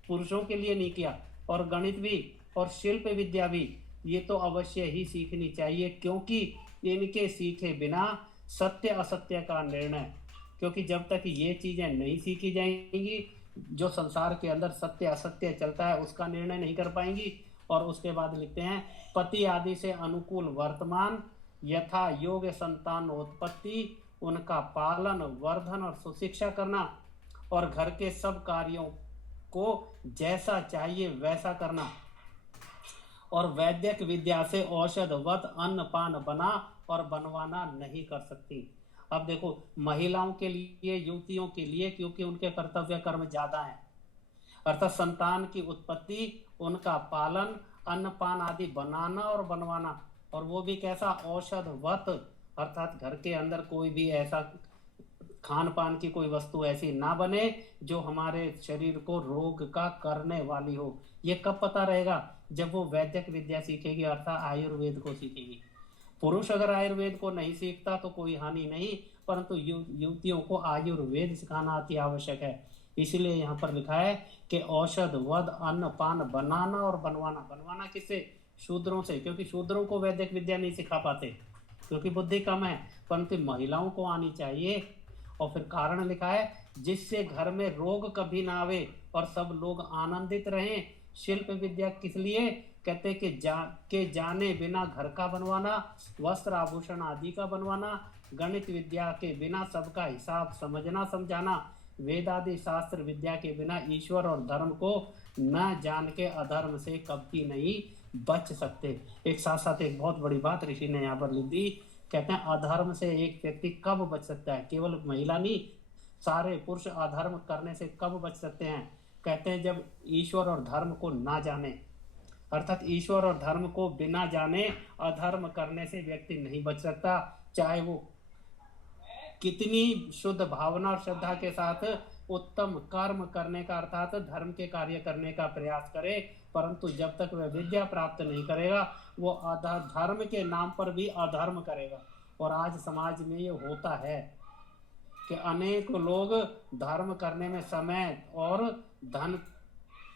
पुरुषों के लिए नहीं किया। और गणित भी और शिल्प विद्या भी ये तो अवश्य ही सीखनी चाहिए, क्योंकि इनके सीखे बिना सत्य असत्य का निर्णय, क्योंकि जब तक ये चीजें नहीं सीखी जाएंगी, जो संसार के अंदर सत्य असत्य चलता है उसका निर्णय नहीं कर पाएंगी। और उसके बाद लिखते हैं पति आदि से अनुकूल वर्तमान, यथा योग संतानोत्पत्ति, उनका पालन वर्धन और सुशिक्षा करना, और घर के सब कार्यों को जैसा चाहिए वैसा करना, और वैद्यक विद्या से औषधवत अन्न पान बना और बनवाना नहीं कर सकती। अब देखो महिलाओं के लिए, युवतियों के लिए, क्योंकि उनके कर्तव्य कर्म ज्यादा हैं, अर्थात संतान की उत्पत्ति, उनका पालन, अन्न पान आदि बनाना और बनवाना, और वो भी कैसा, औषधवत, अर्थात घर के अंदर कोई भी ऐसा खान पान की कोई वस्तु ऐसी ना बने जो हमारे शरीर को रोग का करने वाली हो। ये कब पता रहेगा, जब वो वैद्यक विद्या सीखेगी, अर्थात आयुर्वेद को सीखेगी। पुरुष अगर आयुर्वेद को नहीं सीखता तो कोई हानि नहीं, परंतु युवतियों को आयुर्वेद सिखाना अति आवश्यक है। इसीलिए यहाँ पर लिखा है कि औषध वध अन्न पान बनाना और बनवाना। बनवाना किससे, शूद्रों से, क्योंकि शूद्रों को वैदिक विद्या नहीं सिखा पाते क्योंकि बुद्धि कम है, परंतु महिलाओं को आनी चाहिए। और फिर कारण लिखा है जिससे घर में रोग कभी ना आवे और सब लोग आनंदित रहें। शिल्प विद्या किस लिए, कहते कि जाने बिना घर का बनवाना, वस्त्र आभूषण आदि का बनवाना, गणित विद्या के बिना सबका हिसाब समझना समझाना, वेद आदि शास्त्र विद्या के बिना ईश्वर और धर्म को न जान के अधर्म से कभी नहीं बच सकते। एक साथ साथ एक बहुत बड़ी बात ऋषि ने यहाँ पर लिख दी, कहते हैं अधर्म से एक व्यक्ति कब बच सकता है, केवल महिला नहीं, सारे पुरुष अधर्म करने से कब बच सकते हैं, कहते हैं जब ईश्वर और धर्म को ना जाने, अर्थात ईश्वर और धर्म को बिना जाने अधर्म करने से व्यक्ति नहीं बच सकता। चाहे वो कितनी शुद्ध भावना और श्रद्धा के साथ उत्तम कर्म करने का, अर्थात धर्म के कार्य करने का प्रयास करे, परंतु जब तक वह विद्या प्राप्त नहीं करेगा वो धर्म के नाम पर भी अधर्म करेगा। और आज समाज में ये होता है कि अनेक लोग धर्म करने में समय और धन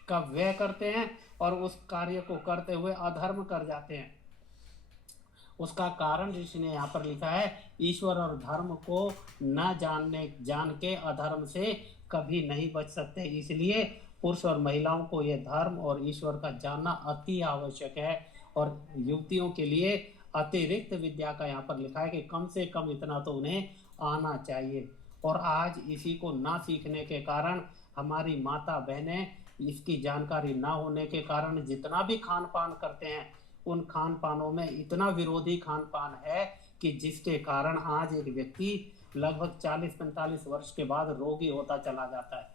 का व्यय करते हैं और उस कार्य को करते हुए अधर्म कर जाते हैं। उसका कारण ऋषि ने यहाँ पर लिखा है, ईश्वर और धर्म को न जान के अधर्म से कभी नहीं बच सकते। इसलिए पुरुष और महिलाओं को यह धर्म और ईश्वर का जानना अति आवश्यक है। और युवतियों के लिए अतिरिक्त विद्या का यहाँ पर लिखा है कि कम से कम इतना तो उन्हें आना चाहिए। और आज इसी को ना सीखने के कारण हमारी माता बहनें, इसकी जानकारी ना होने के कारण जितना भी खान पान करते हैं, उन खान पानों में इतना विरोधी खान पान है कि जिसके कारण आज एक व्यक्ति लगभग 40-45 वर्ष के बाद रोगी होता चला जाता है।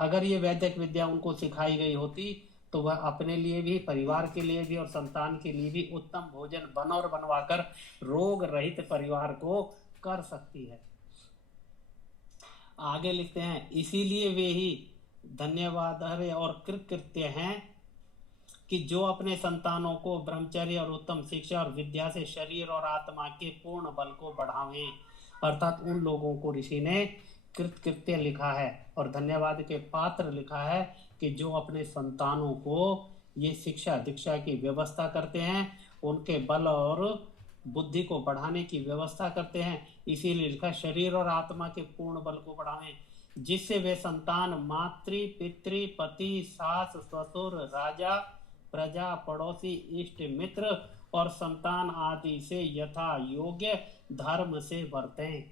अगर ये वैदिक विद्या उनको सिखाई गई होती तो वह अपने लिए भी, परिवार के लिए भी और संतान के लिए भी उत्तम भोजन बना और बनवाकर रोग रहित परिवार को कर सकती है। आगे लिखते हैं, इसीलिए वे ही धन्यवाद और कृतकृत्य हैं कि जो अपने संतानों को ब्रह्मचर्य और उत्तम शिक्षा और विद्या से शरीर और आत्मा के पूर्ण बल को बढ़ावें। अर्थात उन लोगों को ऋषि ने कृतकृत्य लिखा है और धन्यवाद के पात्र लिखा है कि जो अपने संतानों को ये शिक्षा दीक्षा की व्यवस्था करते हैं, उनके बल और बुद्धि को बढ़ाने की व्यवस्था करते हैं। इसीलिए लिखा शरीर और आत्मा के पूर्ण बल को बढ़ावें, जिससे वे संतान मातृ पितृ पति सास ससुर राजा प्रजा पड़ोसी इष्ट मित्र और संतान आदि से यथा योग्य धर्म से बरतें।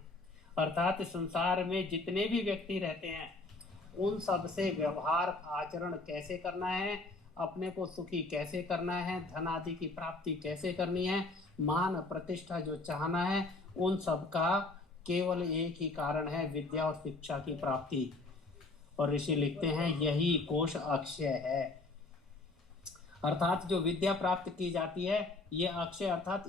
अर्थात संसार में जितने भी व्यक्ति रहते हैं उन सब से व्यवहार आचरण कैसे करना है, अपने को सुखी कैसे करना है, धन आदि की प्राप्ति कैसे करनी है, मान प्रतिष्ठा जो चाहना है, उन सब का केवल एक ही कारण है, विद्या और शिक्षा की प्राप्ति। और ऋषि लिखते हैं यही कोश अक्षय है। अर्थात जो विद्या प्राप्त की जाती है ये अक्षय, अर्थात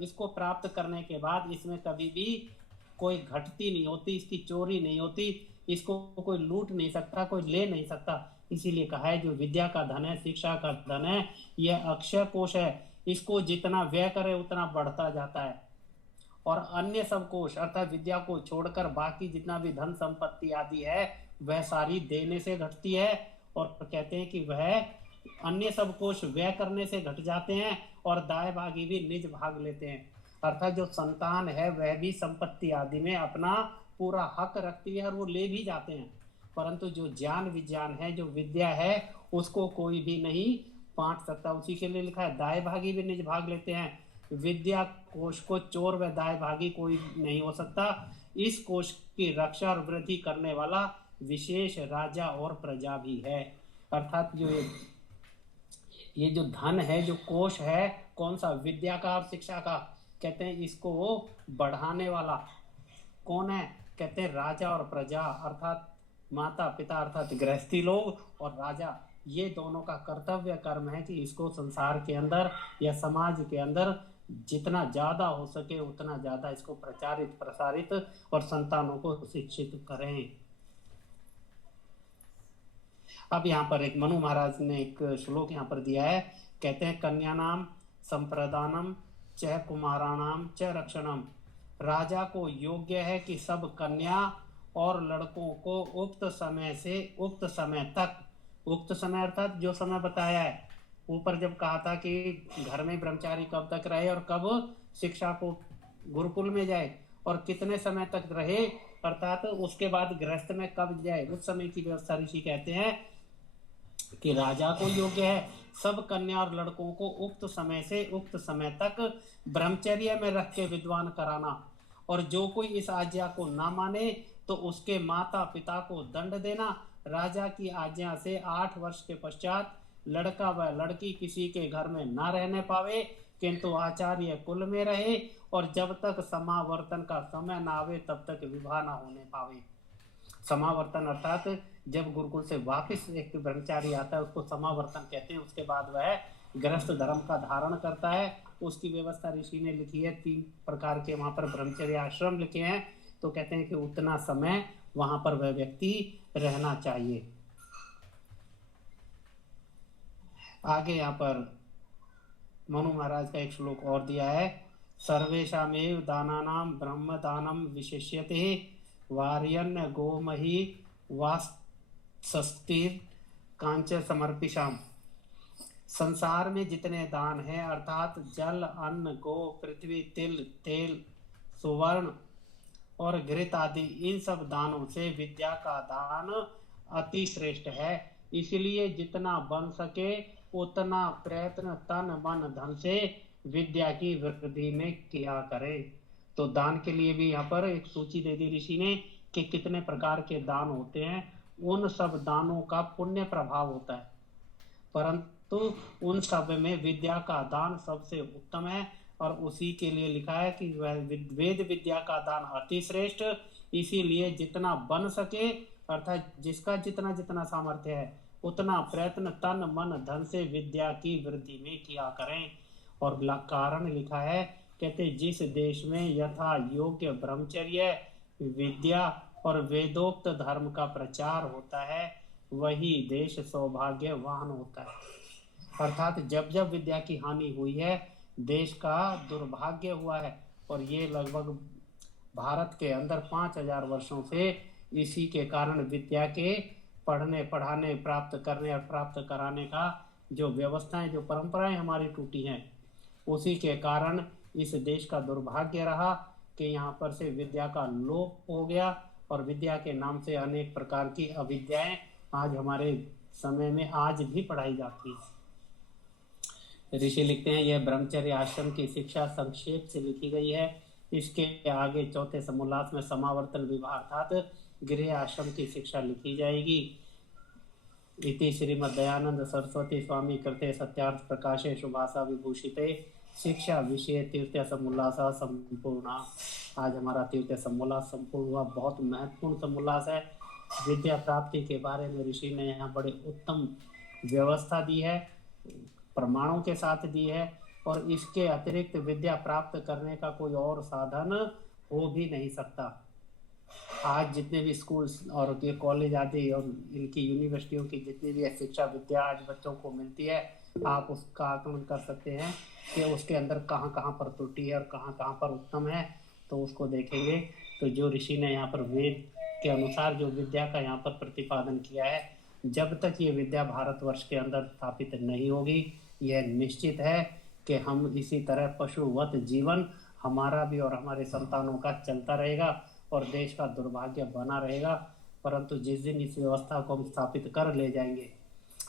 इसको प्राप्त करने के बाद इसमें कभी भी कोई घटती नहीं होती, इसकी चोरी नहीं होती, इसको कोई लूट नहीं सकता, कोई ले नहीं सकता। इसीलिए कहा है जो विद्या का धन है, शिक्षा का धन है, यह अक्षय कोश है। इसको जितना व्यय करे उतना बढ़ता जाता है। और अन्य सब कोष अर्थात विद्या को छोड़कर बाकी जितना भी धन संपत्ति आदि है वह सारी देने से घटती है। और कहते हैं कि वह अन्य सब कोष व्यय करने से घट जाते हैं और दाय भागी भी निज भाग लेते हैं। अर्थात जो संतान है वह भी संपत्ति आदि में अपना पूरा हक रखती है और वो ले भी जाते हैं, परंतु जो ज्ञान विज्ञान है, जो विद्या है, उसको कोई भी नहीं बांट सकता। उसी के लिए लिखा है दाय भागी भी निज भाग लेते हैं। विद्या कोष को चोर व दाय भागी कोई नहीं हो सकता। इस कोष की रक्षा और वृद्धि करने वाला विशेष राजा और प्रजा भी है। अर्थात जो ये जो धन है, जो कोष है, कौन सा? विद्या का और शिक्षा का। कहते हैं इसको बढ़ाने वाला कौन है? कहते हैं राजा और प्रजा, अर्थात माता पिता अर्थात गृहस्थी लोग और राजा। ये दोनों का कर्तव्य कर्म है कि इसको संसार के अंदर या समाज के अंदर जितना ज्यादा हो सके उतना ज्यादा इसको प्रचारित प्रसारित और संतानों को शिक्षित करें। अब यहाँ पर एक मनु महाराज ने एक श्लोक यहाँ पर दिया है। कहते हैं कन्यानाम संप्रदानम च कुमाराणाम च रक्षणम। राजा को योग्य है कि सब कन्या और लड़कों को उक्त समय से उक्त समय तक, उक्त समय अर्थात जो समय बताया है ऊपर जब कहा था कि घर में ब्रह्मचारी कब तक रहे और कब शिक्षा को गुरुकुल में जाए और कितने समय तक रहे, अर्थात उसके बाद गृहस्थ में कब जाए, उस समय की व्यवस्था ऋषि कहते हैं कि राजा को योग्य है सब कन्या और लड़कों को उक्त समय से उक्त समय तक ब्रह्मचर्य में रख के विद्वान कराना, और जो कोई इस आज्ञा को ना माने तो उसके माता पिता को दंड देना। राजा की आज्ञा से 8 वर्ष के पश्चात लड़का व लड़की किसी के घर में ना रहने पावे, किंतु आचार्य कुल में रहे, और जब तक समावर्तन का समय ना आवे तब तक विवाह ना होने पावे। समावर्तन अर्थात जब गुरुकुल से वापस एक ब्रह्मचारी आता है उसको समावर्तन कहते हैं। उसके बाद वह गृहस्थ धर्म का धारण करता है, उसकी व्यवस्था ऋषि ने लिखी है। 3 प्रकार के वहां पर ब्रह्मचर्य आश्रम लिखे हैं, तो कहते हैं कि उतना समय वहां पर वह व्यक्ति रहना चाहिए। आगे यहाँ पर मनु महाराज का एक श्लोक और दिया है। सर्वेषामेव दानानां ब्रह्म दानम विशिष्यते वार्यन्न गोमही वास्तिर कांच समर्पिशाम। संसार में जितने दान हैं अर्थात जल, अन्न, गो, पृथ्वी, तिल, तेल, सुवर्ण और घृत आदि, इन सब दानों से विद्या का दान अति श्रेष्ठ है। इसलिए जितना बन सके उतना प्रयत्न तन मन धन से विद्या की वृद्धि में किया करे। तो दान के लिए भी यहाँ पर एक सूची दे दी ऋषि ने कि कितने प्रकार के दान होते हैं। उन सब दानों का पुण्य प्रभाव होता है, परंतु उन सब में विद्या का दान सबसे उत्तम है, और उसी के लिए लिखा है कि वह वेद विद्या का दान अति श्रेष्ठ। इसीलिए जितना बन सके अर्थात जिसका जितना जितना सामर्थ्य है उतना प्रयत्न तन मन धन से विद्या की वृद्धि में किया करें। और कारण लिखा है, कहते जिस देश में यथा योग्य ब्रह्मचर्य, विद्या और वेदोक्त धर्म का प्रचार होता है वही देश सौभाग्यवान होता है। अर्थात जब जब विद्या की हानि हुई है देश का दुर्भाग्य हुआ है, और ये लगभग भारत के अंदर 5000 वर्षों से इसी के कारण विद्या के पढ़ने पढ़ाने प्राप्त करने और प्राप्त कराने का जो व्यवस्थाएं जो परंपराएं हमारी टूटी हैं उसी के कारण इस देश का दुर्भाग्य रहा कि यहाँ पर से विद्या का लोप हो गया, और विद्या के नाम से अनेक प्रकार की अविद्याएं आज हमारे समय में आज भी पढ़ाई जाती है। ऋषि लिखते हैं यह ब्रह्मचर्य आश्रम की शिक्षा संक्षेप से लिखी गई है। इसके आगे 4थे समोल्लास में समावर्तन विवाह अर्थात गृह आश्रम की शिक्षा लिखी जाएगी। इति श्रीमद्दयानंद सरस्वती स्वामी कृते सत्यार्थ प्रकाशे शुभासा विभूषिते शिक्षा विषय तीर्थ समोल्लास संपूर्ण। आज हमारा तीर्थ समोल्लास संपूर्ण हुआ। बहुत महत्वपूर्ण समोल्लास है। विद्या प्राप्ति के बारे में ऋषि ने यहाँ बड़े उत्तम व्यवस्था दी है, प्रमाणों के साथ दी है, और इसके अतिरिक्त विद्या प्राप्त करने का कोई और साधन हो भी नहीं सकता। आज जितने भी स्कूल्स और ये कॉलेज आदि और इनकी यूनिवर्सिटियों की जितनी भी शिक्षा विद्या आज बच्चों को मिलती है, आप उसका आकलन कर सकते हैं कि उसके अंदर कहाँ कहाँ पर त्रुटि है और कहाँ कहाँ पर उत्तम है। तो उसको देखेंगे तो जो ऋषि ने यहाँ पर वेद के अनुसार जो विद्या का यहाँ पर प्रतिपादन किया है, जब तक ये विद्या भारतवर्ष के अंदर स्थापित नहीं होगी, यह निश्चित है कि हम इसी तरह पशुवत जीवन हमारा भी और हमारे संतानों का चलता रहेगा और देश का दुर्भाग्य बना रहेगा। परंतु जिस दिन इस व्यवस्था को हम स्थापित कर ले जाएंगे,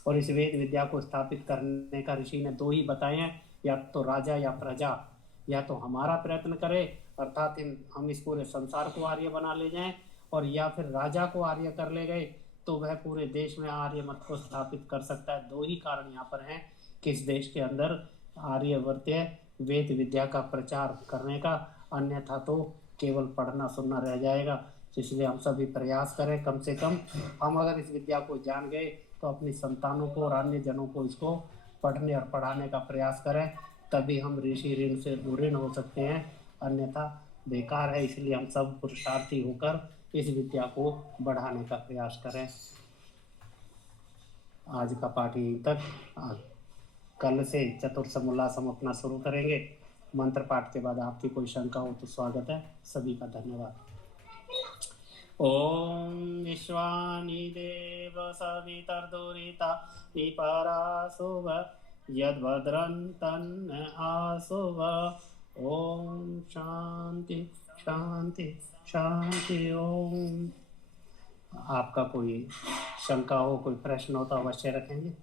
और इस वेद विद्या को स्थापित करने का ऋषि ने दो ही बताए हैं, या तो राजा या प्रजा। या तो हमारा प्रयत्न करे अर्थात हम इस पूरे संसार को आर्य बना ले जाएं, और या फिर राजा को आर्य कर ले गए तो वह पूरे देश में आर्य मत को स्थापित कर सकता है। दो ही कारण यहाँ पर हैं कि इस देश के अंदर आर्यवर्त्य वेद विद्या का प्रचार करने का, अन्यथा तो केवल पढ़ना सुनना रह जाएगा। इसलिए हम सभी प्रयास करें, कम से कम हम अगर इस विद्या को जान गए तो अपनी संतानों को और अन्य जनों को इसको पढ़ने और पढ़ाने का प्रयास करें, तभी हम ऋषि ऋण से ऋण हो सकते हैं, अन्यथा बेकार है। इसलिए हम सब पुरुषार्थी होकर इस विद्या को बढ़ाने का प्रयास करें। आज का पाठ यहीं तक। कल से चतुर्समुल्लासम अपना शुरू करेंगे। मंत्र पाठ के बाद आपकी कोई शंका हो तो स्वागत है। सभी का धन्यवाद। ओम विश्वानि देव सवितर्दुरिता विपरासुव यद्भद्रं आसुव। ओम शांति शांति शांति। ओम। आपका कोई शंका हो, कोई प्रश्न हो तो अवश्य रखेंगे।